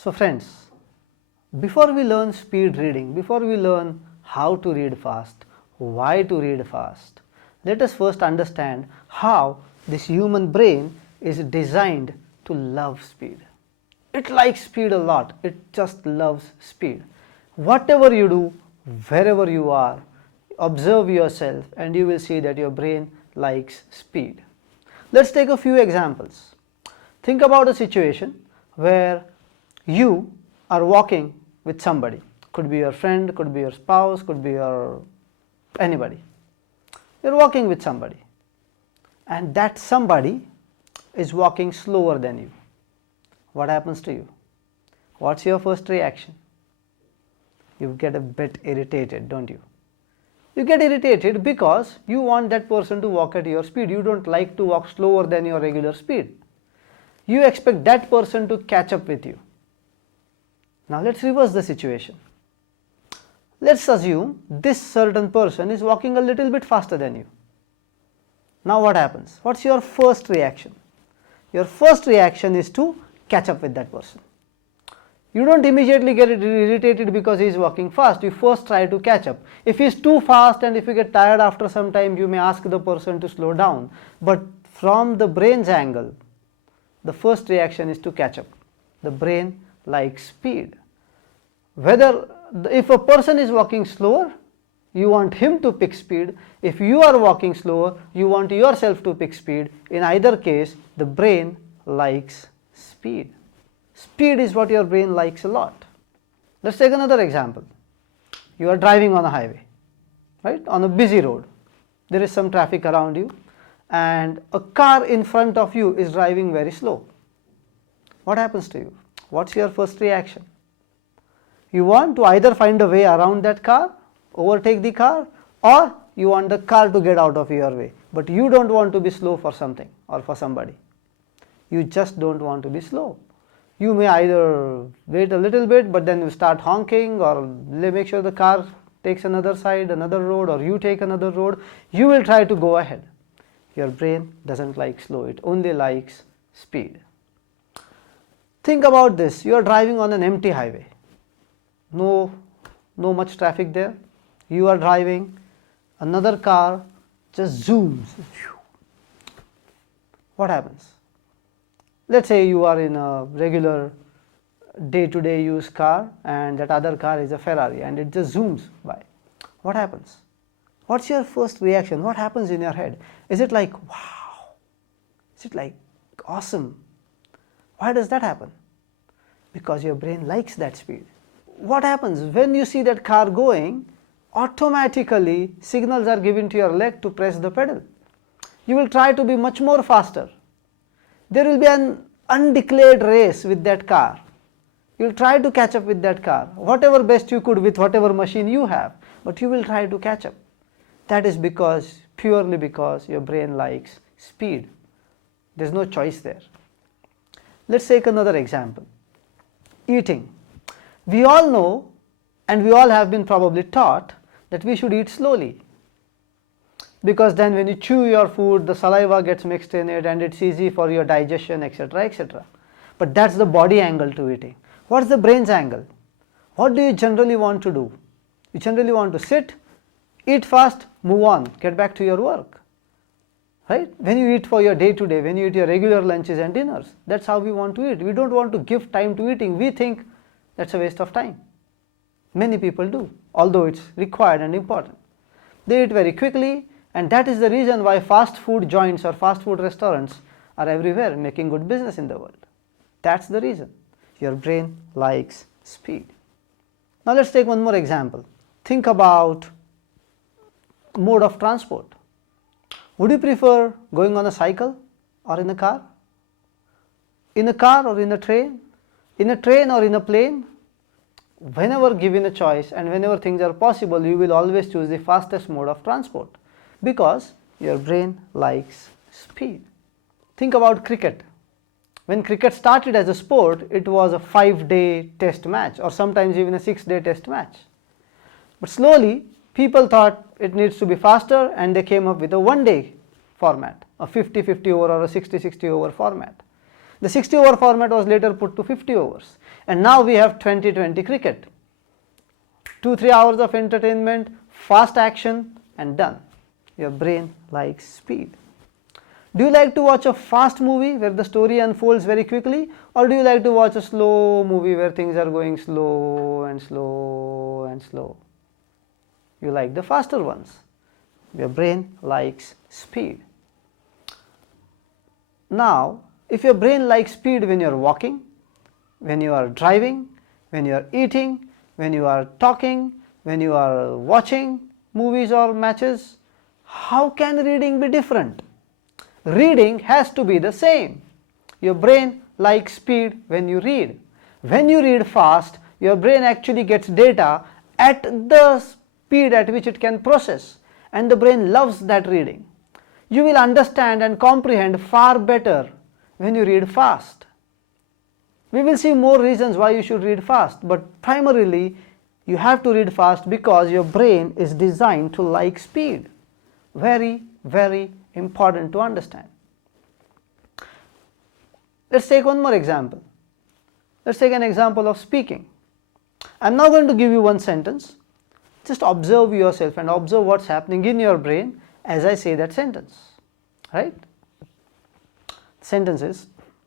So friends, before we learn speed reading, before we learn how to read fast, why to read fast, let us first understand how this human brain is designed to love speed. It likes speed a lot, it just loves speed. Whatever you do, wherever you are, observe yourself and you will see that your brain likes speed. Let's take a few examples. Think about a situation where you are walking with somebody. Could be your friend, could be your spouse, could be your anybody. You're walking with somebody and that somebody is walking slower than you. What happens to you? What's your first reaction? You get a bit irritated, don't you? You get irritated because you want that person to walk at your speed. You don't like to walk slower than your regular speed. You expect that person to catch up with you. Now let's reverse the situation. Let's assume this certain person is walking a little bit faster than you. Now what happens? What's your first reaction? Your first reaction is to catch up with that person. You don't immediately get irritated because he is walking fast. You first try to catch up. If he is too fast and if you get tired after some time, you may ask the person to slow down. But from the brain's angle, the first reaction is to catch up. The brain likes speed. If a person is walking slower, you want him to pick speed. If you are walking slower, you want yourself to pick speed. In either case, the brain likes speed. Speed is what your brain likes a lot. Let's take another example. You are driving on a highway, right? On a busy road. There is some traffic around you and a car in front of you is driving very slow. What happens to you? What's your first reaction? You want to either find a way around that car, overtake the car, or you want the car to get out of your way. But you don't want to be slow for something or for somebody. You just don't want to be slow. You may either wait a little bit, but then you start honking, or make sure the car takes another side, another road, or you take another road. You will try to go ahead. Your brain doesn't like slow, it only likes speed. Think about this. You are driving on an empty highway. No much traffic there. You are driving, another car just zooms. What happens? Let's say you are in a regular day-to-day use car and that other car is a Ferrari and it just zooms by. What happens? What's your first reaction? What happens in your head? Is it like, wow? Is it like, awesome? Why does that happen? Because your brain likes that speed. What happens when you see that car going? Automatically signals are given to your leg to press the pedal. You will try to be much more faster. There will be an undeclared race with that car. You will try to catch up with that car, whatever best you could with whatever machine you have, but you will try to catch up. That is purely because your brain likes speed. There is no choice there. Let's take another example. Eating. We all know and we all have been probably taught that we should eat slowly, because then when you chew your food, the saliva gets mixed in it and it's easy for your digestion, etc., etc. But that's the body angle to eating. What's the brain's angle? What do you generally want to do? You generally want to sit, eat fast, move on, get back to your work. Right? When you eat for your day-to-day, when you eat your regular lunches and dinners, that's how we want to eat. We don't want to give time to eating. We think that's a waste of time. Many people do, although it's required and important. They eat very quickly, and that is the reason why fast food joints or fast food restaurants are everywhere, making good business in the world. That's the reason. Your brain likes speed. Now let's take one more example. Think about mode of transport. Would you prefer going on a cycle or in a car? In a car or in a train? In a train or in a plane? Whenever given a choice and whenever things are possible, you will always choose the fastest mode of transport, because your brain likes speed. Think about cricket. When cricket started as a sport, it was a 5-day test match or sometimes even a 6-day test match. But slowly people thought it needs to be faster and they came up with a 1-day format, a 50-50 over or a 60-60 over format. The 60-over format was later put to 50 overs, and now we have 2020 cricket. 2-3 hours of entertainment, fast action, and done. Your brain likes speed. Do you like to watch a fast movie where the story unfolds very quickly, or do you like to watch a slow movie where things are going slow and slow and slow? You like the faster ones. Your brain likes speed. Now, if your brain likes speed when you are walking, when you are driving, when you are eating, when you are talking, when you are watching movies or matches, how can reading be different? Reading has to be the same. Your brain likes speed when you read. When you read fast, your brain actually gets data at the speed at which it can process, and the brain loves that reading. You will understand and comprehend far better when you read fast. We will see more reasons why you should read fast, but primarily you have to read fast because your brain is designed to like speed. Very, very important to understand. Let's take one more example. Let's take an example of speaking. I'm now going to give you one sentence. Just observe yourself and observe what's happening in your brain as I say that sentence. Right? The sentence is,